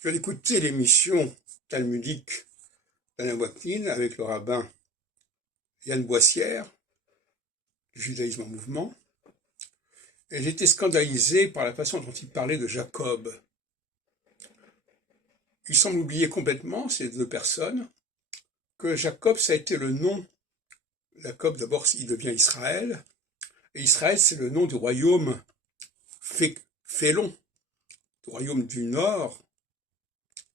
Je viens d'écouter l'émission talmudique d'Alain Wapnin avec le rabbin Yann Boissière, du judaïsme en mouvement, et j'étais scandalisé par la façon dont il parlait de Jacob. Il semble oublier complètement, ces deux personnes, que Jacob, ça a été le nom. Jacob, d'abord, il devient Israël, et Israël, c'est le nom du royaume Phélon, du royaume du Nord,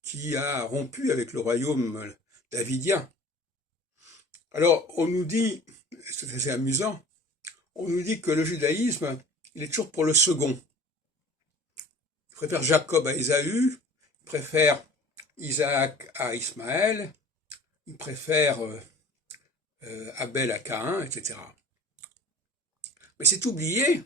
qui a rompu avec le royaume davidien. Alors, on nous dit, c'est assez amusant, on nous dit que le judaïsme, il est toujours pour le second. Il préfère Jacob à Ésaü, il préfère Isaac à Ismaël, il préfère Abel à Caïn, etc. Mais c'est oublier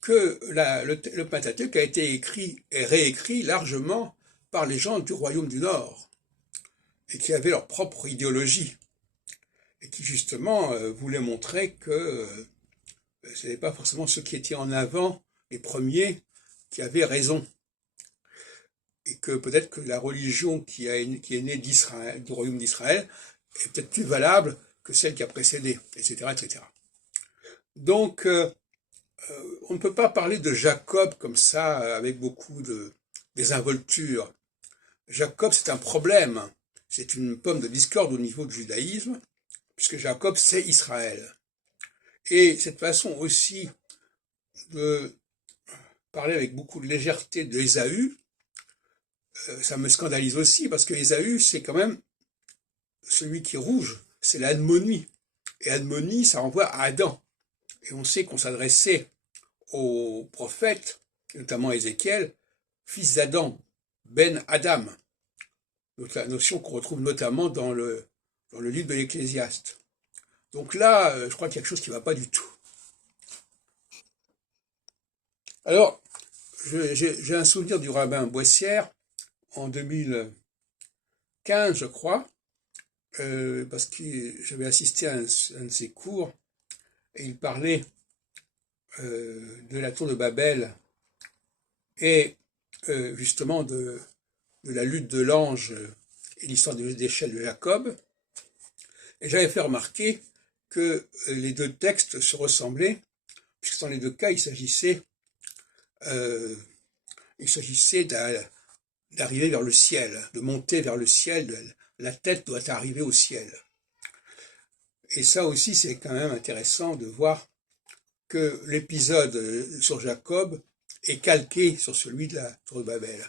que le Pentateuque a été écrit et réécrit largement par les gens du royaume du Nord, et qui avaient leur propre idéologie, et qui justement voulaient montrer que ce n'était pas forcément ceux qui étaient en avant, les premiers, qui avaient raison. Et que peut-être que la religion qui est née d'Israël, du royaume d'Israël, est peut-être plus valable que celle qui a précédé, etc., etc. Donc, on ne peut pas parler de Jacob comme ça, avec beaucoup de désinvolture. Jacob, c'est un problème. C'est une pomme de discorde au niveau du judaïsme, puisque Jacob, c'est Israël. Et cette façon aussi de parler avec beaucoup de légèreté d'Ésaü, ça me scandalise aussi, parce que Ésaü, c'est quand même celui qui est rouge, c'est l'admonie. Et admonie, ça renvoie à Adam. Et on sait qu'on s'adressait aux prophètes, notamment Ézéchiel, fils d'Adam, Ben Adam. Donc la notion qu'on retrouve notamment dans le livre de l'Ecclésiaste. Donc là, je crois qu'il y a quelque chose qui ne va pas du tout. Alors, j'ai un souvenir du rabbin Boissière en 2015, je crois, parce que j'avais assisté à un de ses cours, et il parlait de la tour de Babel, et justement de la lutte de l'ange et l'histoire des échelles de Jacob, et j'avais fait remarquer que les deux textes se ressemblaient, puisque dans les deux cas, il s'agissait d'arriver vers le ciel, de monter vers le ciel, la tête doit arriver au ciel. Et ça aussi, c'est quand même intéressant de voir que l'épisode sur Jacob est calqué sur celui de la tour de Babel.